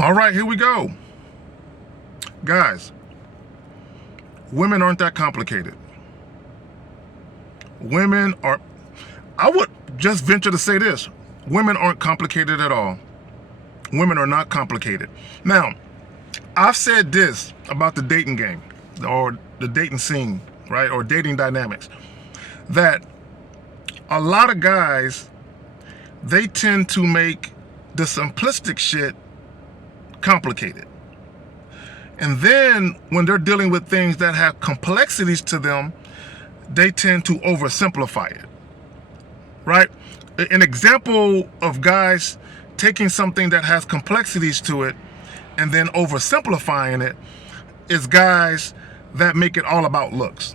All right, here we go. Guys, women aren't that complicated. Women are, I would just venture to say this, women aren't complicated at all. Women are not complicated. Now, I've said this about the dating game, or the dating scene, right, or dating dynamics, that a lot of guys, they tend to make the simplistic shit complicated. And then when they're dealing with things that have complexities to them, they tend to oversimplify it, right? An example of guys taking something that has complexities to it and then oversimplifying it is guys that make it all about looks.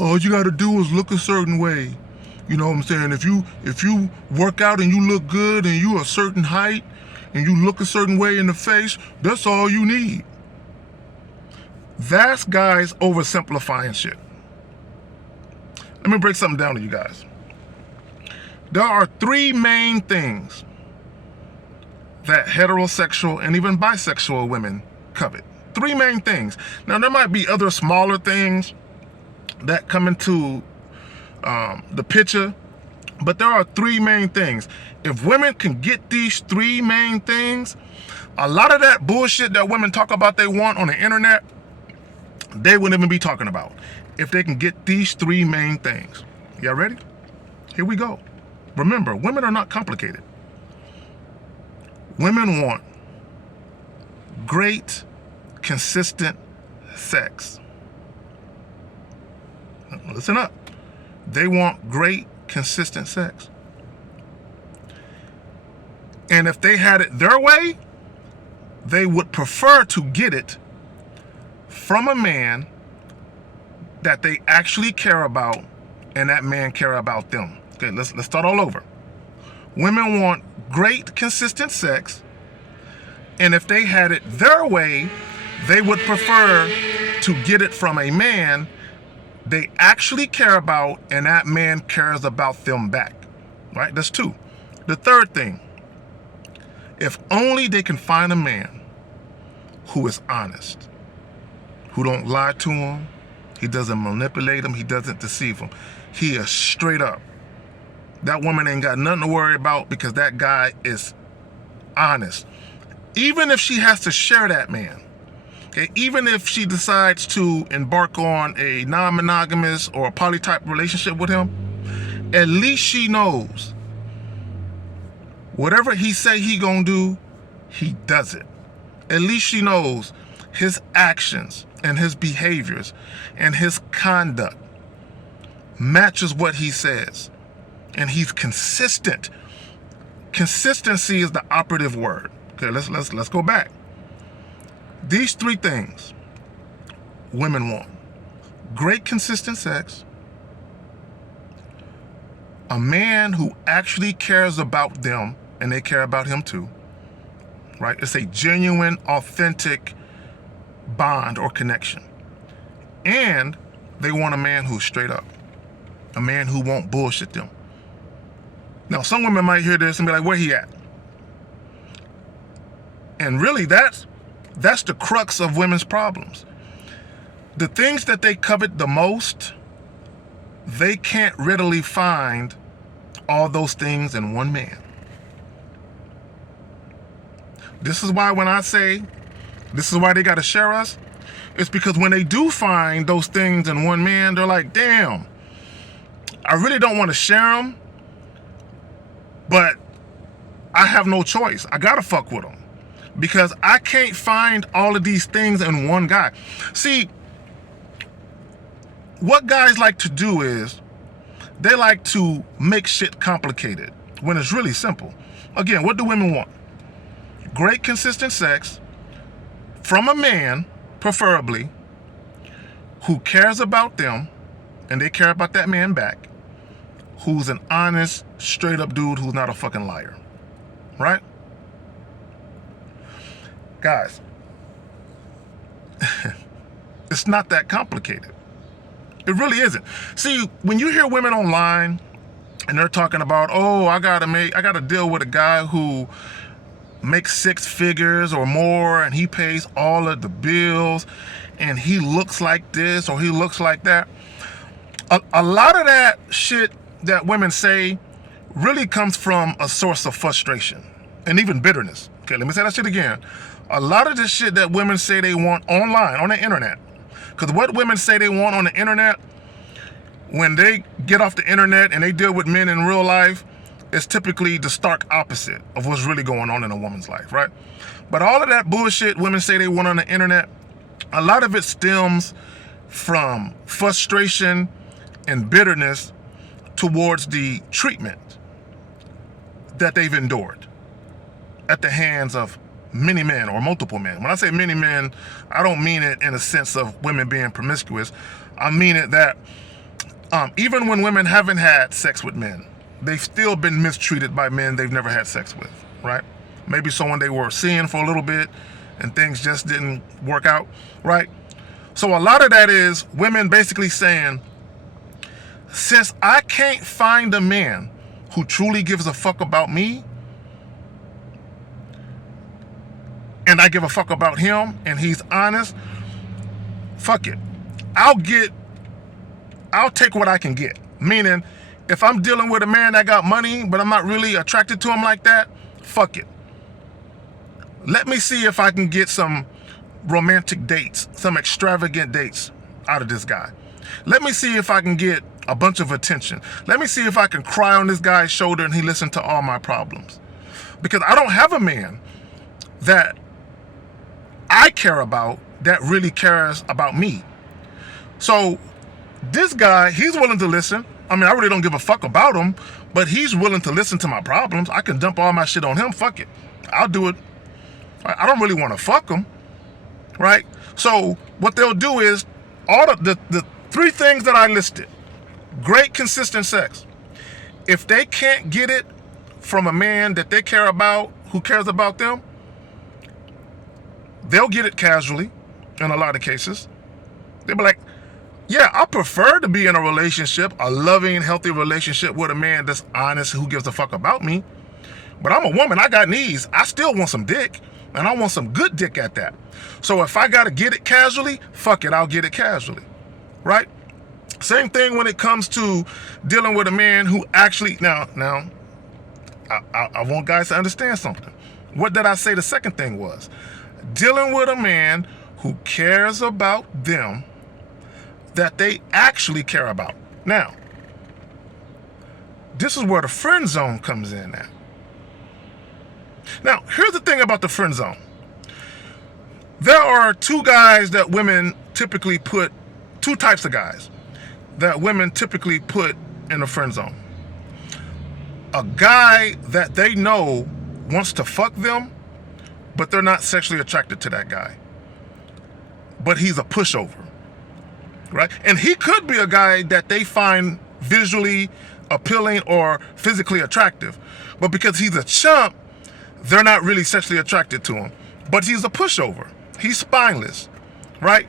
All you gotta do is look a certain way. You know what I'm saying? If you work out and you look good and you a certain height and you look a certain way in the face, that's all you need. That's guys oversimplifying shit. Let me break something down to you guys. There are three main things that heterosexual and even bisexual women covet. Three main things. Now, there might be other smaller things that come into the picture, but there are three main things. If women can get these three main things, a lot of that bullshit that women talk about they want on the internet, they wouldn't even be talking about if they can get these three main things. Y'all ready? Here we go. Remember, women are not complicated. Women want great, consistent sex. Listen up. They want great, consistent sex. And if they had it their way, they would prefer to get it from a man that they actually care about and that man care about them. Okay, let's start all over. Women want great, consistent sex, and if they had it their way, they would prefer to get it from a man they actually care about and that man cares about them back. Right? That's two. The third thing, if only they can find a man who is honest, who don't lie to them, he doesn't manipulate them, he doesn't deceive them. He is straight up. That woman ain't got nothing to worry about because that guy is honest. Even if she has to share that man, okay, even if she decides to embark on a non-monogamous or a poly-type relationship with him, at least she knows whatever he say he gonna do, he does it. At least she knows his actions and his behaviors and his conduct matches what he says. And he's consistent. Consistency is the operative word. Okay, let's go back. These three things women want: great, consistent sex, a man who actually cares about them and they care about him too, right? It's a genuine, authentic bond or connection. And they want a man who's straight up, a man who won't bullshit them. Now, some women might hear this and be like, where he at? And really, that's the crux of women's problems. The things that they covet the most, they can't readily find all those things in one man. This is why when I say, this is why they got to share us, it's because when they do find those things in one man, they're like, damn, I really don't want to share them, but I have no choice. I gotta fuck with them because I can't find all of these things in one guy. See, what guys like to do is they like to make shit complicated when it's really simple. Again, what do women want? Great, consistent sex from a man, preferably, who cares about them and they care about that man back, who's an honest, straight up dude who's not a fucking liar. Right? Guys, it's not that complicated. It really isn't. See, when you hear women online and they're talking about, oh, I gotta deal with a guy who makes 6 figures or more, and he pays all of the bills, and he looks like this or he looks like that. A lot of that shit that women say really comes from a source of frustration and even bitterness. Okay, let me say that shit again. A lot of this shit that women say they want online, on the internet, because what women say they want on the internet, when they get off the internet and they deal with men in real life, is typically the stark opposite of what's really going on in a woman's life, right? But all of that bullshit women say they want on the internet, a lot of it stems from frustration and bitterness towards the treatment that they've endured at the hands of many men or multiple men. When I say many men, I don't mean it in a sense of women being promiscuous. I mean it that even when women haven't had sex with men, they've still been mistreated by men they've never had sex with, right? Maybe someone they were seeing for a little bit and things just didn't work out, right? So a lot of that is women basically saying, since I can't find a man who truly gives a fuck about me, and I give a fuck about him, and he's honest, fuck it. I'll take what I can get. Meaning, if I'm dealing with a man that got money, but I'm not really attracted to him like that, fuck it. Let me see if I can get some romantic dates, some extravagant dates out of this guy. Let me see if I can get a bunch of attention. Let me see if I can cry on this guy's shoulder and he listens to all my problems. Because I don't have a man that I care about that really cares about me. So this guy, he's willing to listen. I mean, I really don't give a fuck about him, but he's willing to listen to my problems. I can dump all my shit on him. Fuck it. I'll do it. I don't really want to fuck him, right? So what they'll do is all the 3 things that I listed. Great, consistent sex. If they can't get it from a man that they care about, who cares about them, they'll get it casually in a lot of cases. They'll be like, yeah, I prefer to be in a relationship, a loving, healthy relationship with a man that's honest, who gives a fuck about me. But I'm a woman, I got needs. I still want some dick, and I want some good dick at that. So if I gotta get it casually, fuck it, I'll get it casually, right? Same thing when it comes to dealing with a man who actually, now, I want guys to understand something. What did I say the second thing was? Dealing with a man who cares about them, that they actually care about. Now, this is where the friend zone comes in at. Now, here's the thing about the friend zone. There are 2 guys that women typically put, 2 types of guys that women typically put in the friend zone. A guy that they know wants to fuck them, but they're not sexually attracted to that guy. But he's a pushover, right? And he could be a guy that they find visually appealing or physically attractive, but because he's a chump, they're not really sexually attracted to him. But he's a pushover. He's spineless, right?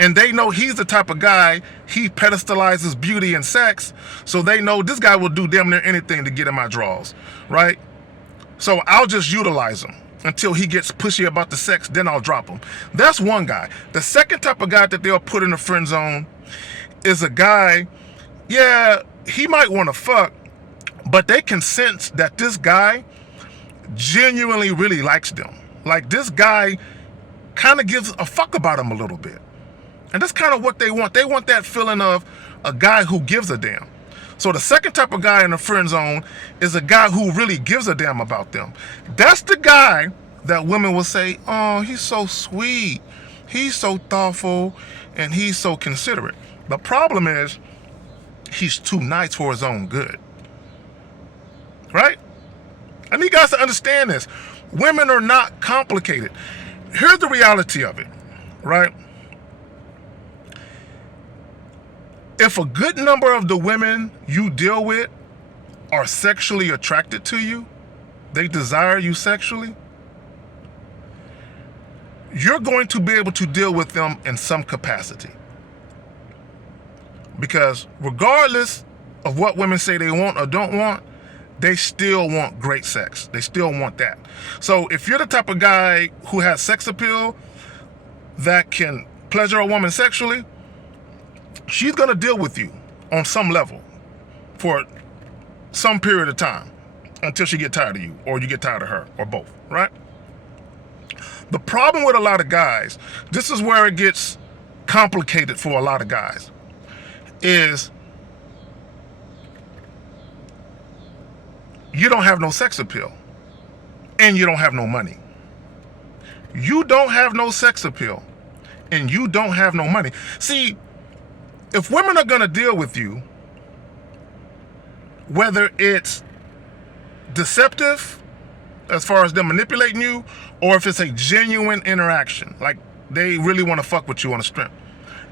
And they know he's the type of guy, he pedestalizes beauty and sex, so they know this guy will do damn near anything to get in my drawers, right? So I'll just utilize him until he gets pushy about the sex, then I'll drop him. That's one guy. The second type of guy that they'll put in the friend zone is a guy, yeah, he might want to fuck, but they can sense that this guy genuinely really likes them. Like, this guy kind of gives a fuck about them a little bit. And that's kind of what they want. They want that feeling of a guy who gives a damn. So the second type of guy in the friend zone is a guy who really gives a damn about them. That's the guy that women will say, oh, he's so sweet, he's so thoughtful, and he's so considerate. The problem is, he's too nice for his own good. Right? I need guys to understand this. Women are not complicated. Here's the reality of it, right? If a good number of the women you deal with are sexually attracted to you, they desire you sexually, you're going to be able to deal with them in some capacity. Because regardless of what women say they want or don't want, they still want great sex. They still want that. So if you're the type of guy who has sex appeal that can pleasure a woman sexually, she's going to deal with you on some level for some period of time until she get tired of you, or you get tired of her, or both, right? The problem with a lot of guys, this is where it gets complicated for a lot of guys, is you don't have no sex appeal and you don't have no money. You don't have no sex appeal and you don't have no money. See, if women are going to deal with you, whether it's deceptive as far as them manipulating you, or if it's a genuine interaction, like they really want to fuck with you on a strength.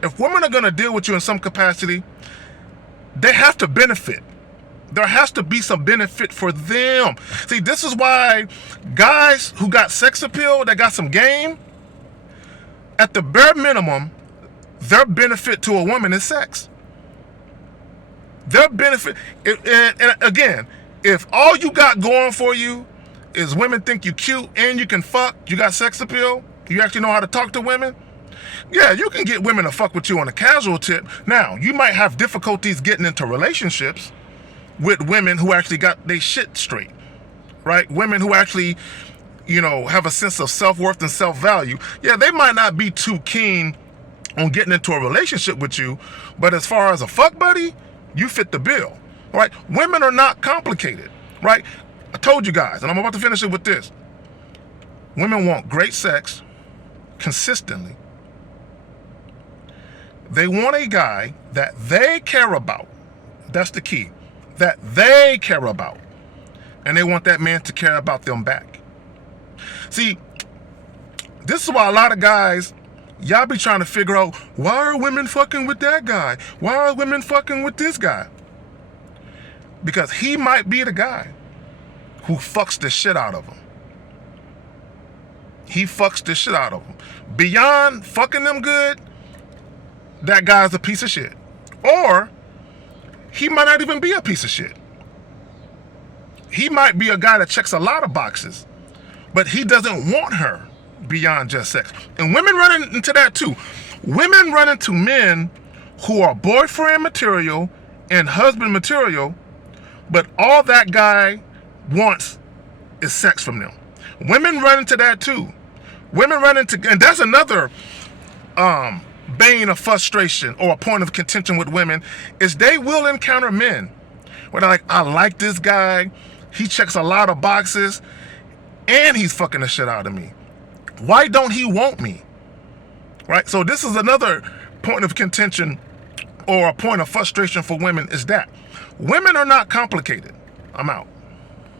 If women are going to deal with you in some capacity, they have to benefit. There has to be some benefit for them. See, this is why guys who got sex appeal, that got some game, at the bare minimum, their benefit to a woman is sex. Their benefit, and again, if all you got going for you is women think you cute and you can fuck, you got sex appeal, you actually know how to talk to women, yeah, you can get women to fuck with you on a casual tip. Now, you might have difficulties getting into relationships with women who actually got their shit straight, right? Women who actually, have a sense of self-worth and self-value. Yeah, they might not be too keen on getting into a relationship with you, but as far as a fuck buddy, you fit the bill, right? Women are not complicated, right? I told you guys, and I'm about to finish it with this. Women want great sex consistently. They want a guy that they care about. That's the key. That they care about. And they want that man to care about them back. See, this is why a lot of guys, y'all be trying to figure out, why are women fucking with that guy? Why are women fucking with this guy? Because he might be the guy who fucks the shit out of them. He fucks the shit out of them. Beyond fucking them good, that guy's a piece of shit. Or he might not even be a piece of shit. He might be a guy that checks a lot of boxes, but he doesn't want her beyond just sex. And women run into that too. Women run into men who are boyfriend material and husband material, but all that guy wants is sex from them. Women run into that too. Women run into, and that's another bane of frustration or a point of contention with women, is they will encounter men where they're like, I like this guy, he checks a lot of boxes, and he's fucking the shit out of me. Why don't he want me? Right? So this is another point of contention or a point of frustration for women, is that women are not complicated. I'm out.